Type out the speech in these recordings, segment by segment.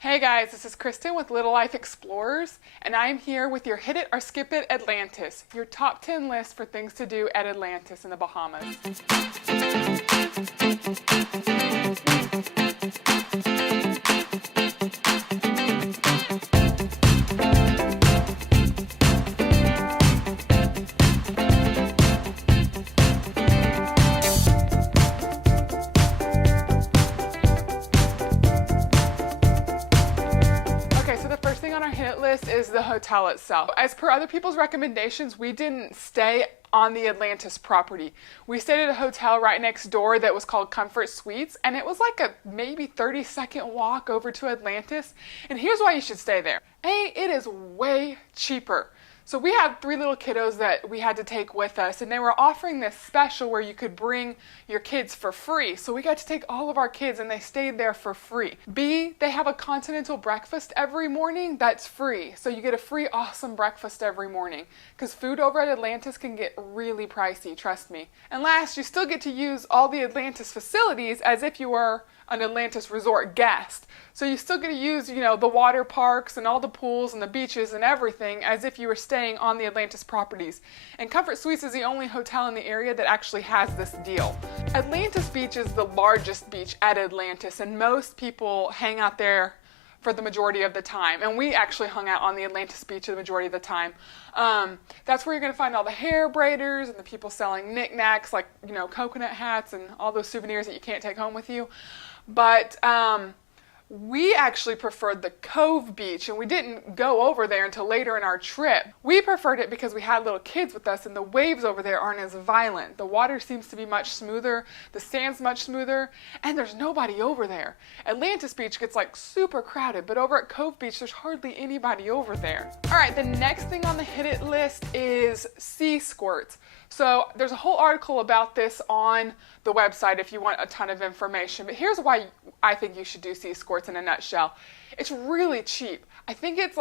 Hey guys, this is Kristen with Little Life Explorers, and I'm here with your Hit It or Skip It Atlantis, your top 10 list for things to do at Atlantis in the Bahamas. On our hit list is the hotel itself. As per other people's recommendations, we didn't stay on the Atlantis property. We stayed at a hotel right next door that was called Squirts, and it was like a maybe 30-second walk over to Atlantis. And here's why you should stay there. A, it is way cheaper. So we had 3 little kiddos that we had to take with us, and they were offering this special where you could bring your kids for free. So we got to take all of our kids and they stayed there for free. B, they have a continental breakfast every morning that's free. So you get a free awesome breakfast every morning, because food over at Atlantis can get really pricey, trust me. And last, you still get to use all the Atlantis facilities as if you were an Atlantis resort guest. So you still get to use, the water parks and all the pools and the beaches and everything as if you were staying on the Atlantis properties. And Comfort Suites is the only hotel in the area that actually has this deal. Atlantis Beach is the largest beach at Atlantis, and most people hang out there for the majority of the time. And we actually hung out on the Atlantis Beach the majority of the time. That's where you're going to find all the hair braiders and the people selling knickknacks like, coconut hats and all those souvenirs that you can't take home with you. But we actually preferred the Cove Beach, and we didn't go over there until later in our trip. We preferred it because we had little kids with us, and the waves over there aren't as violent. The water seems to be much smoother, the sand's much smoother, and there's nobody over there. Atlantis Beach gets super crowded, but over at Cove Beach, there's hardly anybody over there. All right, the next thing on the Hit It list is sea squirts. So there's a whole article about this on the website if you want a ton of information. But here's why I think you should do sea squirts in a nutshell. It's really cheap. I think it's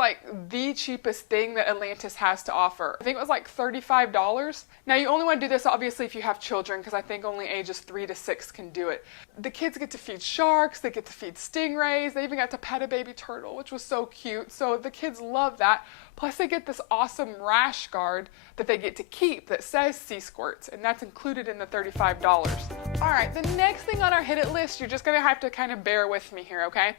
the cheapest thing that Atlantis has to offer. I think it was $35. Now you only want to do this obviously if you have children, because I think only ages 3 to 6 can do it. The kids get to feed sharks, they get to feed stingrays, they even got to pet a baby turtle, which was so cute. So the kids love that. Plus they get this awesome rash guard that they get to keep that says Sea Squirts, and that's included in the $35. All right, the next thing on our Hit It list, you're just gonna have to kind of bear with me here, okay?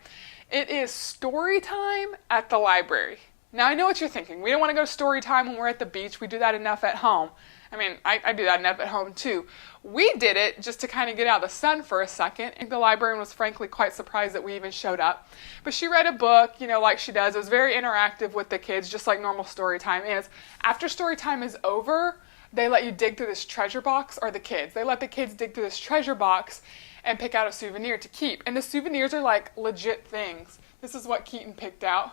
It is story time at the library. Now I know what you're thinking. We don't want to go to story time when we're at the beach. We do that enough at home. I mean, I do that enough at home too. We did it just to kind of get out of the sun for a second. And the librarian was frankly quite surprised that we even showed up. But she read a book, like she does. It was very interactive with the kids, just like normal story time is. After story time is over, they let you dig through this treasure box, or the kids. They let the kids dig through this treasure box and pick out a souvenir to keep. And the souvenirs are legit things. This is what Keaton picked out.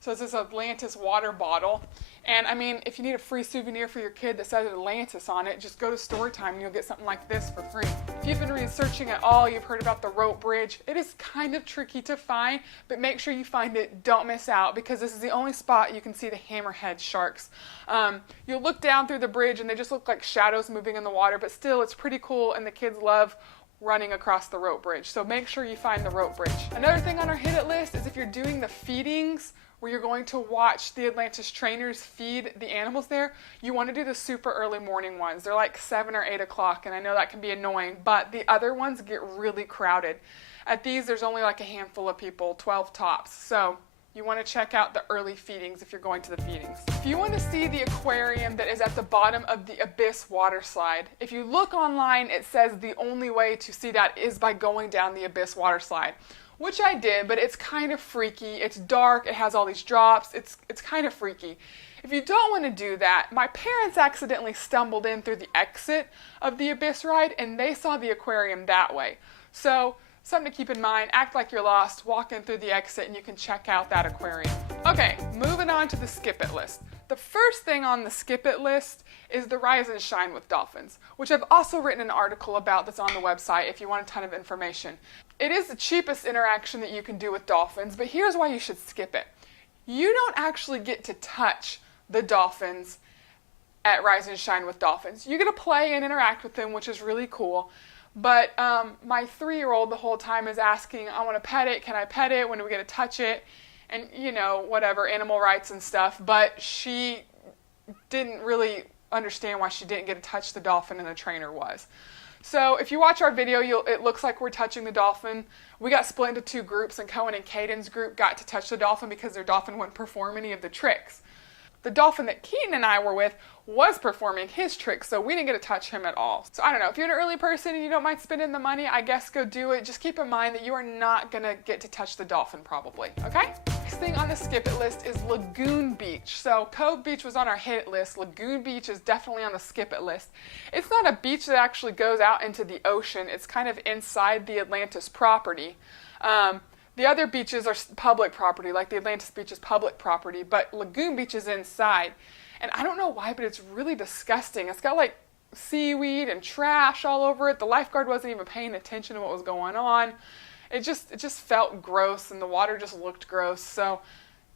So it's this Atlantis water bottle. And I mean, if you need a free souvenir for your kid that says Atlantis on it, just go to Storytime and you'll get something like this for free. If you've been researching at all, you've heard about the rope bridge. It is kind of tricky to find, but make sure you find it. Don't miss out, because this is the only spot you can see the hammerhead sharks. You'll look down through the bridge and they just look like shadows moving in the water, but still it's pretty cool, and the kids love running across the rope bridge. So make sure you find the rope bridge. Another thing on our Hit It list is if you're doing the feedings, where you're going to watch the Atlantis trainers feed the animals there, you want to do the super early morning ones. They're 7 or 8 o'clock, and I know that can be annoying, but the other ones get really crowded. At these, there's only a handful of people, 12 tops. So you want to check out the early feedings if you're going to the feedings. If you want to see the aquarium that is at the bottom of the Abyss water slide, if you look online, it says the only way to see that is by going down the Abyss water slide, which I did, but it's kind of freaky. It's dark, it has all these drops, it's kind of freaky. If you don't want to do that, my parents accidentally stumbled in through the exit of the Abyss ride, and they saw the aquarium that way. So something to keep in mind, act like you're lost, walk in through the exit, and you can check out that aquarium. Okay, moving on to the Skip It list. The first thing on the Skip It list is the Rise and Shine with dolphins, which I've also written an article about that's on the website if you want a ton of information. It is the cheapest interaction that you can do with dolphins, but here's why you should skip it. You don't actually get to touch the dolphins at Rise and Shine with dolphins. You get to play and interact with them, which is really cool, But my 3-year-old the whole time is asking, I want to pet it, can I pet it, when do we get to touch it? And, you know, whatever, animal rights and stuff. But she didn't really understand why she didn't get to touch the dolphin and the trainer was. So if you watch our video, it looks like we're touching the dolphin. We got split into 2 groups, and Cohen and Caden's group got to touch the dolphin because their dolphin wouldn't perform any of the tricks. The dolphin that Keaton and I were with was performing his tricks, so we didn't get to touch him at all. So I don't know, if you're an early person and you don't mind spending the money, I guess go do it. Just keep in mind that you are not gonna get to touch the dolphin probably, okay? Next thing on the skip it list is Lagoon Beach. So Cove Beach was on our hit it list. Lagoon Beach is definitely on the skip it list. It's not a beach that actually goes out into the ocean. It's kind of inside the Atlantis property. The other beaches are public property, like the Atlantis Beach is public property, but Lagoon Beach is inside. And I don't know why, but it's really disgusting. It's got like seaweed and trash all over it. The lifeguard wasn't even paying attention to what was going on. It just felt gross, and the water just looked gross. So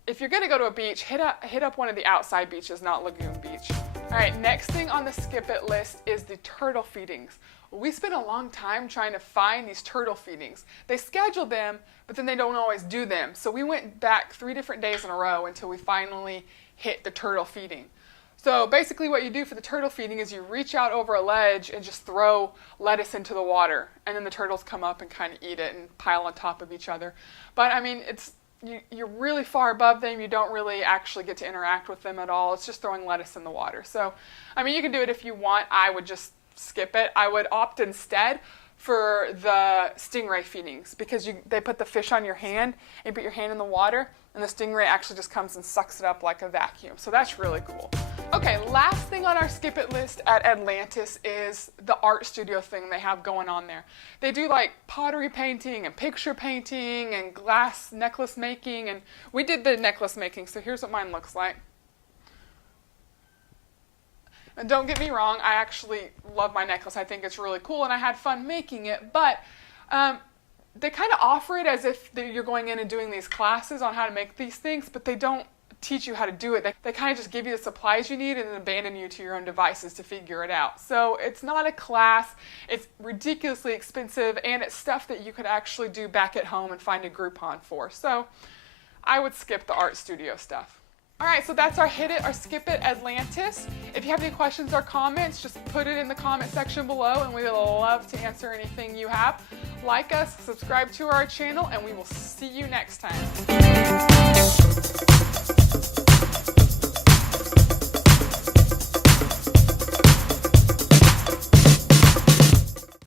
if you're gonna go to a beach, hit up one of the outside beaches, not Lagoon Beach. All right, next thing on the skip it list is the turtle feedings. We spent a long time trying to find these turtle feedings. They schedule them, but then they don't always do them. So we went back 3 different days in a row until we finally hit the turtle feeding. So basically what you do for the turtle feeding is you reach out over a ledge and just throw lettuce into the water, and then the turtles come up and kind of eat it and pile on top of each other. But I mean, you're really far above them. You don't really actually get to interact with them at all. It's just throwing lettuce in the water. So, I mean, you can do it if you want. I would just skip it. I would opt instead for the stingray feedings, because they put the fish on your hand, and you put your hand in the water, and the stingray actually just comes and sucks it up like a vacuum. So that's really cool. Okay, last thing on our skip it list at Atlantis is the art studio thing they have going on there. They do like pottery painting and picture painting and glass necklace making, and we did the necklace making, so here's what mine looks like. And don't get me wrong, I actually love my necklace. I think it's really cool, and I had fun making it, but they kind of offer it as if you're going in and doing these classes on how to make these things, but they don't teach you how to do it. They kind of just give you the supplies you need and then abandon you to your own devices to figure it out. So it's not a class, it's ridiculously expensive, and it's stuff that you could actually do back at home and find a Groupon for. So I would skip the art studio stuff. Alright, so that's our hit it or skip it Atlantis. If you have any questions or comments, just put it in the comment section below, and we would love to answer anything you have. Like us, subscribe to our channel, and we will see you next time.